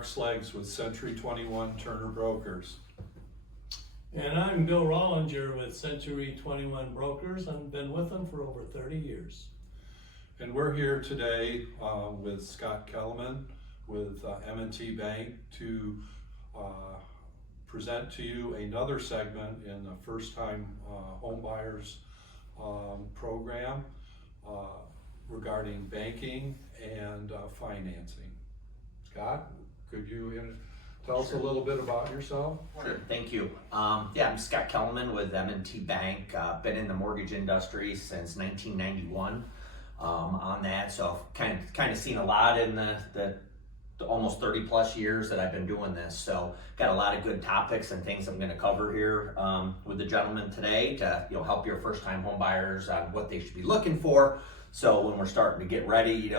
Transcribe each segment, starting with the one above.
Mark Sleggs with C21 Turner Brokers. And I'm Bill Rollinger with C21 Brokers. I've been with them for over 30 years. And we're here today with Scott Keleman with M&T Bank to present to you another segment in the first-time home buyers program regarding banking and financing. Scott, could you tell us a little bit about yourself? Sure, thank you. I'm Scott Keleman with M&T Bank. Been in the mortgage industry since 1991 on that, so I've kind of seen a lot in the almost 30 plus years that I've been doing this. So got a lot of good topics and things I'm going to cover here with the gentleman today to help your first time home buyers on what they should be looking for. So when we're starting to get ready,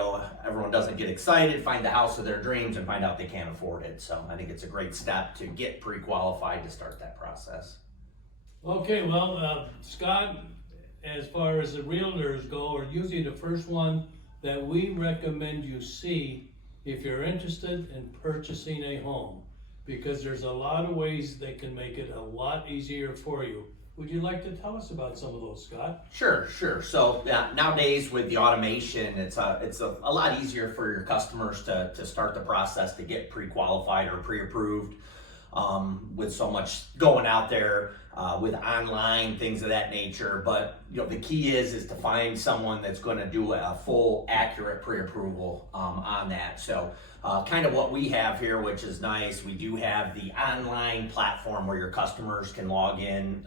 everyone doesn't get excited, find the house of their dreams and find out they can't afford it. So I think it's a great step to get pre-qualified to start that process. Okay, well, Scott, as far as the realtors go, are usually the first one that we recommend you see if you're interested in purchasing a home, because there's a lot of ways they can make it a lot easier for you. Would you like to tell us about some of those, Scott? Sure. So nowadays with the automation, it's a lot easier for your customers to start the process to get pre-qualified or pre-approved with so much going out there with online things of that nature. But the key is to find someone that's going to do a full, accurate pre-approval on that. So kind of what we have here, which is nice, we do have the online platform where your customers can log in,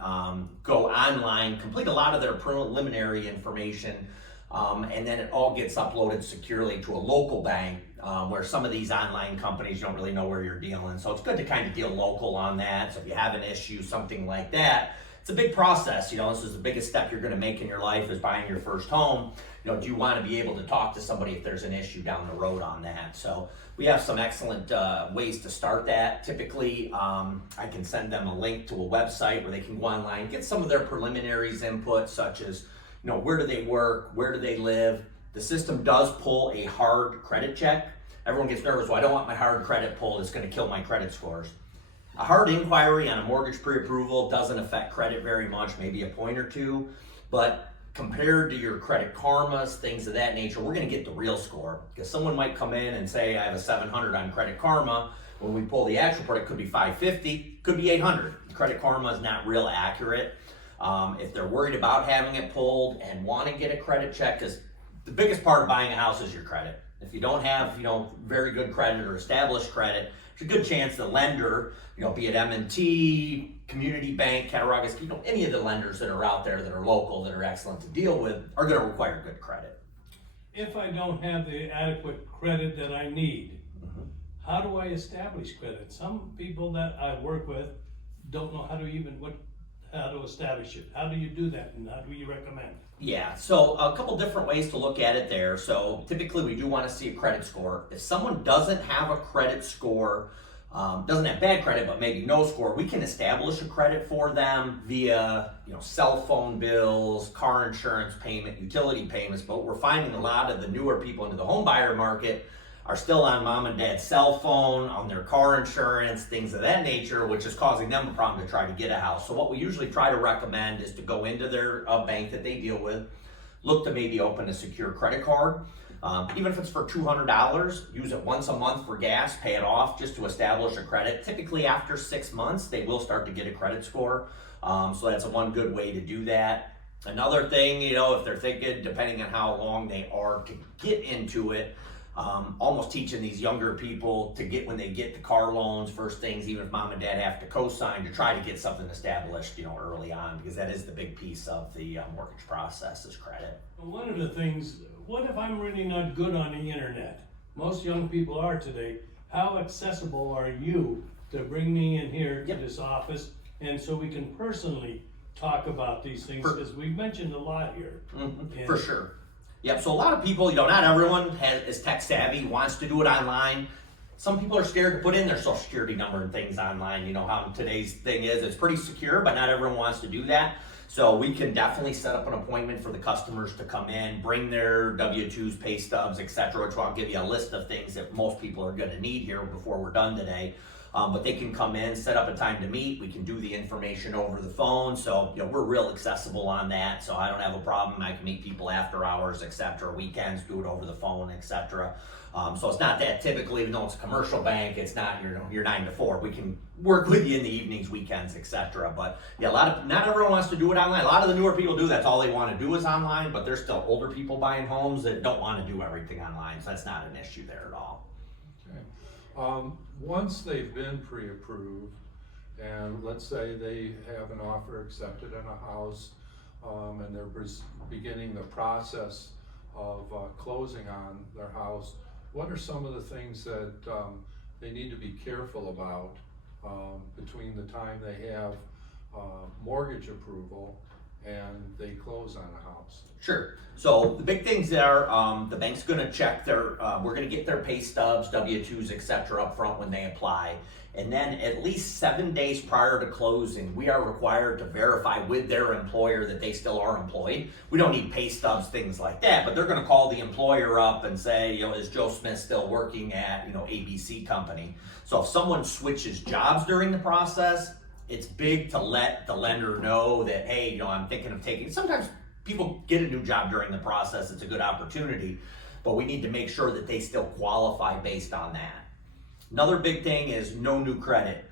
go online, complete a lot of their preliminary information, and then it all gets uploaded securely to a local bank where some of these online companies you don't really know where you're dealing. So it's good to kind of deal local on that. So if you have an issue, something like that, it's a big process. This is the biggest step you're going to make in your life is buying your first home. Do you want to be able to talk to somebody if there's an issue down the road on that? So we have some excellent ways to start that. Typically, I can send them a link to a website where they can go online, get some of their preliminaries input, such as, where do they work? Where do they live? The system does pull a hard credit check. Everyone gets nervous. Well, I don't want my hard credit pulled. It's going to kill my credit scores. A hard inquiry on a mortgage pre-approval doesn't affect credit very much, maybe a point or two, but compared to your credit karmas, things of that nature, we're going to get the real score, because someone might come in and say, I have a 700 on credit karma. When we pull the actual report, it could be 550, could be 800. Credit karma is not real accurate. If they're worried about having it pulled and want to get a credit check, because the biggest part of buying a house is your credit. If you don't have, very good credit or established credit, there's a good chance the lender, be it M&T, Community Bank, Cattaraugus, any of the lenders that are out there that are local, that are excellent to deal with, are going to require good credit. If I don't have the adequate credit that I need, how do I establish credit? Some people that I work with don't know how to establish it. How do you do that, and how do you recommend? Yeah, so a couple different ways to look at it there. So typically we do want to see a credit score. If someone doesn't have a credit score, doesn't have bad credit, but maybe no score, we can establish a credit for them via cell phone bills, car insurance payment, utility payments. But we're finding a lot of the newer people into the home buyer market are still on mom and dad's cell phone, on their car insurance, things of that nature, which is causing them a problem to try to get a house. So what we usually try to recommend is to go into their bank that they deal with, look to maybe open a secure credit card. Even if it's for $200, use it once a month for gas, pay it off just to establish a credit. Typically after 6 months, they will start to get a credit score. So that's one good way to do that. Another thing, if they're thinking, depending on how long they are to get into it, almost teaching these younger people to get, when they get the car loans, first things, even if mom and dad have to co-sign, to try to get something established, early on, because that is the big piece of the mortgage process is credit. One of the things, what if I'm really not good on the internet? Most young people are today. How accessible are you to bring me in here to this office, and so we can personally talk about these things, because we've mentioned a lot here. For sure. Yep, so a lot of people, not everyone is tech savvy, wants to do it online. Some people are scared to put in their social security number and things online. How today's thing is, it's pretty secure, but not everyone wants to do that. So we can definitely set up an appointment for the customers to come in, bring their W-2s, pay stubs, etc., which I'll give you a list of things that most people are gonna need here before we're done today. But they can come in, set up a time to meet. We can do the information over the phone. So, we're real accessible on that. So I don't have a problem. I can meet people after hours, etc. Weekends, do it over the phone, etc. So it's not that typically, even though it's a commercial bank, it's not your 9 to 4. We can work with you in the evenings, weekends, etc. But yeah, not everyone wants to do it online. A lot of the newer people do. That's all they want to do is online. But there's still older people buying homes that don't want to do everything online. So that's not an issue there at all. Okay. Once they've been pre-approved, and let's say they have an offer accepted in a house, and they're beginning the process of closing on their house, what are some of the things that they need to be careful about between the time they have mortgage approval and they close on a house? Sure. So the big things there, the bank's gonna check we're gonna get their pay stubs, W-2s, etc. up front when they apply. And then at least 7 days prior to closing, we are required to verify with their employer that they still are employed. We don't need pay stubs, things like that, but they're gonna call the employer up and say, is Joe Smith still working at, ABC company? So if someone switches jobs during the process, it's big to let the lender know that, hey, I'm thinking of taking, sometimes people get a new job during the process, it's a good opportunity, but we need to make sure that they still qualify based on that. Another big thing is no new credit.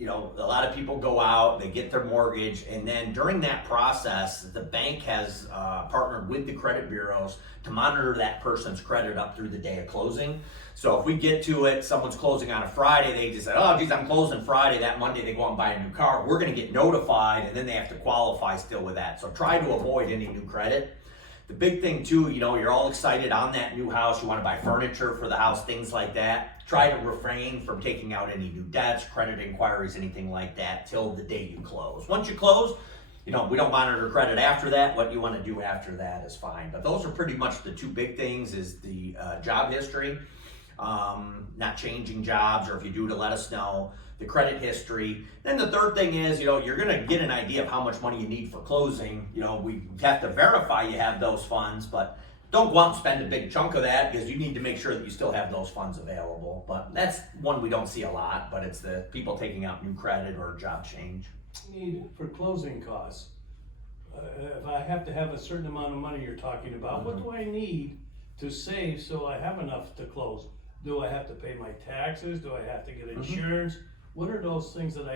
A lot of people go out, they get their mortgage, and then during that process, the bank has partnered with the credit bureaus to monitor that person's credit up through the day of closing. So if we get to it, someone's closing on a Friday, they just say, oh geez, I'm closing Friday, that Monday they go out and buy a new car, we're gonna get notified, and then they have to qualify still with that. So try to avoid any new credit. The big thing too, you're all excited on that new house, you wanna buy furniture for the house, things like that. Try to refrain from taking out any new debts, credit inquiries, anything like that till the day you close. Once you close, we don't monitor credit after that. What you wanna do after that is fine. But those are pretty much the two big things, is the job history, not changing jobs, or if you do, to let us know, the credit history. Then the third thing is, you're gonna get an idea of how much money you need for closing. We have to verify you have those funds, but don't go out and spend a big chunk of that, because you need to make sure that you still have those funds available. But that's one we don't see a lot, but it's the people taking out new credit or job change. Need for closing costs. If I have to have a certain amount of money you're talking about, what do I need to save so I have enough to close? Do I have to pay my taxes? Do I have to get insurance? What are those things that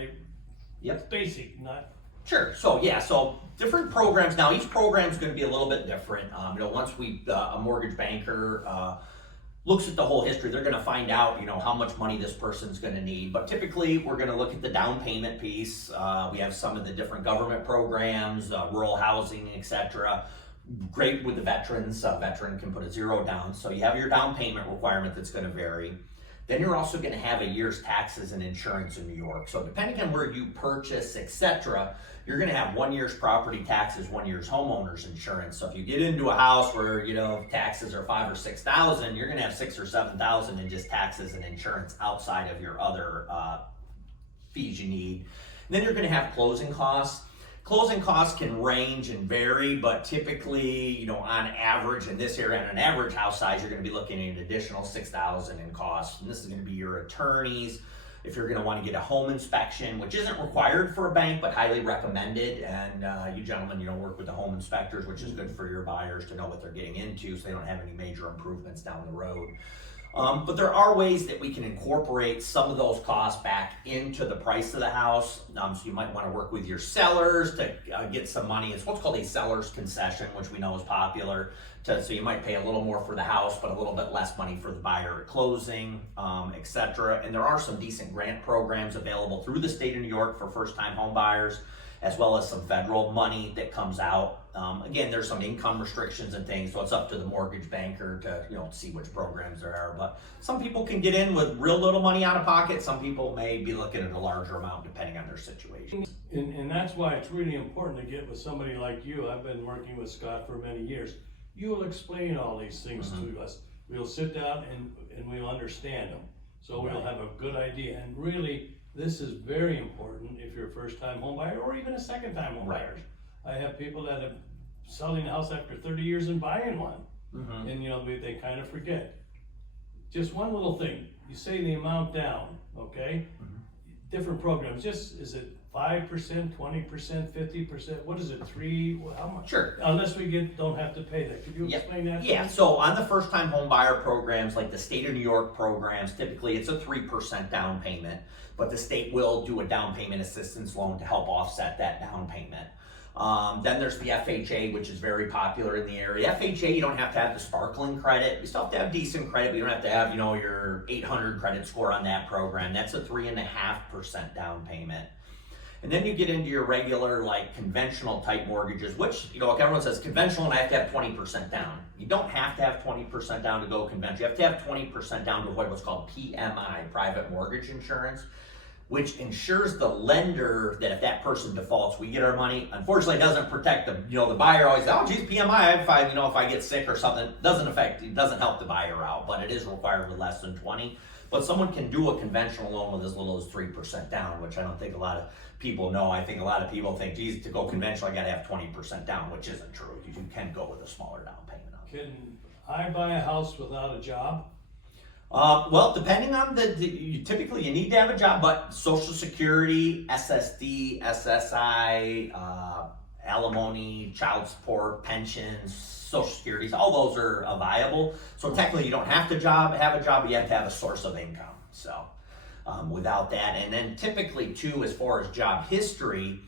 it's basic, not? Sure. So different programs. Now each program is going to be a little bit different. Once a mortgage banker looks at the whole history, they're going to find out, how much money this person's going to need. But typically, we're going to look at the down payment piece. We have some of the different government programs, rural housing, etc. Great with the veterans. A veteran can put a $0 down. So you have your down payment requirement that's going to vary. Then you're also going to have a year's taxes and insurance in New York. So depending on where you purchase, etc., you're going to have 1 year's property taxes, 1 year's homeowner's insurance. So if you get into a house where taxes are $5,000 or $6,000, you're going to have $6,000 or $7,000 in just taxes and insurance outside of your other fees you need. And then you're going to have closing costs. Closing costs can range and vary, but typically, on average, in this area, on an average house size, you're going to be looking at an additional $6,000 in costs. And this is going to be your attorneys. If you're going to want to get a home inspection, which isn't required for a bank, but highly recommended, and you gentlemen, work with the home inspectors, which is good for your buyers to know what they're getting into, so they don't have any major improvements down the road. But there are ways that we can incorporate some of those costs back into the price of the house. So you might want to work with your sellers to get some money. It's what's called a seller's concession, which we know is popular. So you might pay a little more for the house, but a little bit less money for the buyer at closing, etc. And there are some decent grant programs available through the state of New York for first-time home buyers, as well as some federal money that comes out. Again, there's some income restrictions and things, so it's up to the mortgage banker to see which programs there are. But some people can get in with real little money out of pocket. Some people may be looking at a larger amount depending on their situation. And that's why it's really important to get with somebody like you. I've been working with Scott for many years. You will explain all these things to us. We'll sit down and we'll understand them. So we'll have a good idea. And really, this is very important if you're a first-time home buyer or even a second-time home buyer. I have people that have selling a house after 30 years and buying one. Mhm. And you know, they kind of forget. Just one little thing, you say the amount down, okay? Different programs, just, is it 5%, 20%, 50%, what is it, how much? Sure. Unless we don't have to pay that, could you Yeah. explain that? to Yeah, me? so on the first time home buyer programs, like the state of New York programs, typically it's a 3% down payment, but the state will do a down payment assistance loan to help offset that down payment. Then there's the FHA, which is very popular in the area. FHA, you don't have to have the sparkling credit. You still have to have decent credit, but you don't have to have, you know, your 800 credit score on that program. That's a 3.5% down payment. And then you get into your regular, like, conventional type mortgages, which, you know, like everyone says, conventional and I have to have 20% down. You don't have to have 20% down to go conventional. You have to have 20% down to avoid what's called PMI, private mortgage insurance, which ensures the lender that if that person defaults, we get our money. Unfortunately, it doesn't protect the, you know, the buyer always, oh geez, PMI, if I get sick or something, it doesn't help the buyer out, but it is required with less than 20. But someone can do a conventional loan with as little as 3% down, which I don't think a lot of people know. I think a lot of people think, geez, to go conventional, I gotta have 20% down, which isn't true. You can go with a smaller down payment. Can I buy a house without a job? Well, depending on typically you need to have a job, but Social Security, SSD, SSI, alimony, child support, pensions, Social Securities, all those are viable. So technically you don't have to have a job, but you have to have a source of income. So without that, and then typically too, as far as job history,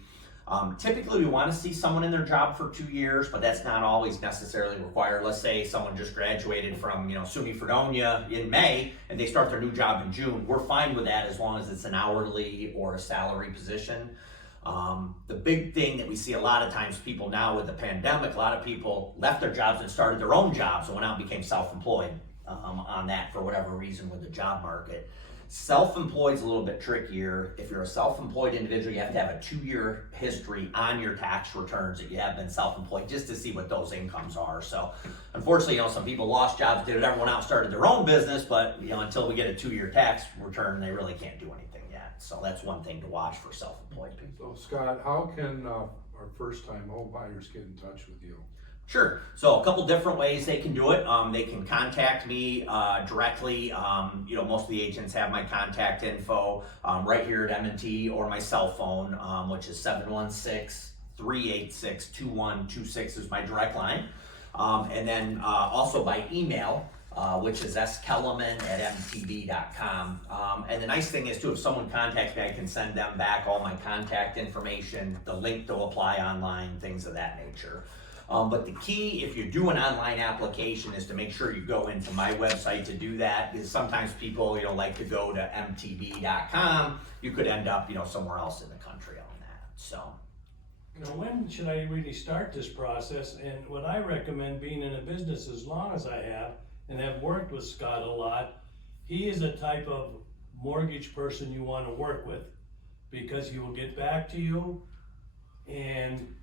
typically we want to see someone in their job for 2 years, but that's not always necessarily required. Let's say someone just graduated from, you know, SUNY Fredonia in May and they start their new job in June. We're fine with that as long as it's an hourly or a salary position. The big thing that we see a lot of times, people now with the pandemic, a lot of people left their jobs and started their own jobs and went out and became self-employed on that for whatever reason with the job market. Self-employed is a little bit trickier. If you're a self-employed individual, you have to have a 2-year history on your tax returns that you have been self-employed just to see what those incomes are. So unfortunately, you know, some people lost jobs, did everyone else started their own business, but you know, until we get a 2-year tax return, they really can't do anything yet. So that's one thing to watch for self-employed people. So Scott, how can our first-time home buyers get in touch with you? Sure. So a couple different ways they can do it. They can contact me directly. You know, most of the agents have my contact info right here at M&T or my cell phone, which is 716-386-2126 is my direct line. And then also by email, which is skeleman@mtb.com. And the nice thing is too, if someone contacts me, I can send them back all my contact information, the link to apply online, things of that nature. But the key, if you do an online application, is to make sure you go into my website to do that, because sometimes people, you know, like to go to mtb.com. You could end up, you know, somewhere else in the country on that. So, You know, when should I really start this process? And what I recommend, being in a business as long as I have and have worked with Scott a lot, he is a type of mortgage person you want to work with, because he will get back to you and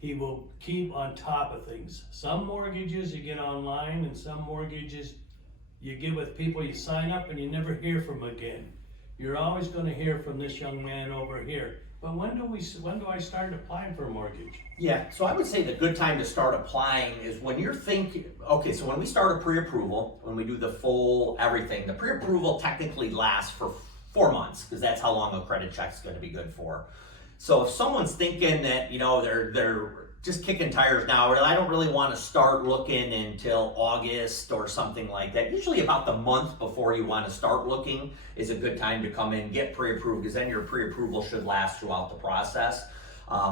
he will keep on top of things. Some mortgages you get online, and some mortgages you get with people you sign up and you never hear from again. You're always going to hear from this young man over here. But when do I start applying for a mortgage? yeah, so I would say the good time to start applying is when you're thinking, okay, so when we start a pre-approval, when we do the full everything, the pre-approval technically lasts for 4 months, because that's how long a credit check is going to be good for. So if someone's thinking that, you know, they're just kicking tires now, or I don't really want to start looking until August or something like that, usually about the month before you want to start looking is a good time to come in, get pre-approved, because then your pre-approval should last throughout the process.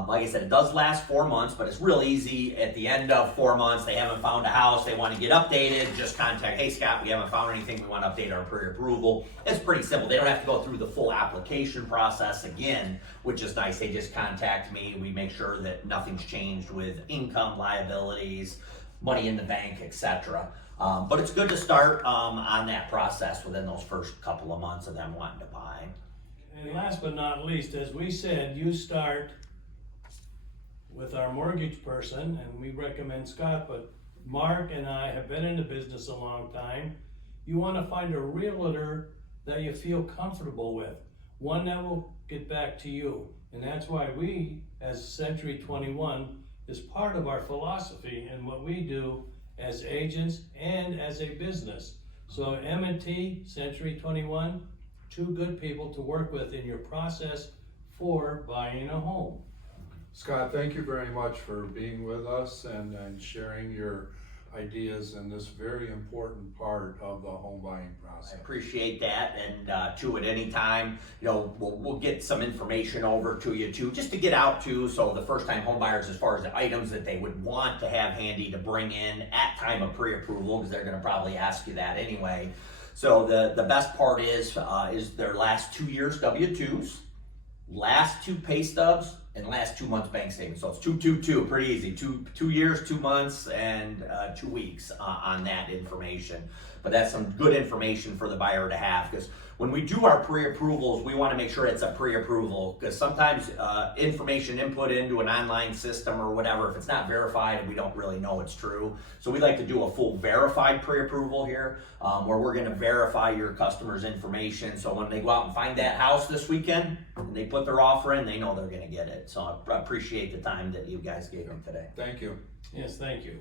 Like I said, it does last 4 months, but it's real easy. At the end of 4 months, they haven't found a house, they want to get updated, just contact, hey Scott, we haven't found anything, we want to update our pre-approval. It's pretty simple. They don't have to go through the full application process again, which is nice. They just contact me, we make sure that nothing's changed with income, liabilities, money in the bank, etc. But it's good to start on that process within those first couple of months of them wanting to buy. And last but not least, as we said, you start with our mortgage person, and we recommend Scott, but Mark and I have been in the business a long time. You want to find a realtor that you feel comfortable with, one that will get back to you. And that's why we, as Century 21, is part of our philosophy and what we do as agents and as a business. So M&T, Century 21, two good people to work with in your process for buying a home. Scott, thank you very much for being with us and sharing your ideas in this very important part of the home buying I process. appreciate that, and too, at any time, we'll get some information over to you too, just to get out to, so the first time home buyers, as far as the items that they would want to have handy to bring in at time of pre-approval, because they're gonna probably ask you that anyway. So the best part is their last 2 years W-2s, last 2 pay stubs, and last 2 months bank statements. So it's 2, pretty easy. 2 years, 2 months, and 2 weeks on that information. But that's some good information for the buyer to have, because when we do our pre-approvals, we want to make sure it's a pre-approval, because sometimes information input into an online system or whatever, if it's not verified, we don't really know it's true. So we like to do a full verified pre-approval here, where we're going to verify your customer's information. So when they go out and find that house this weekend and they put their offer in, they know they're going to get it. So I appreciate the time that you guys gave me today. Thank you. Yes, thank you.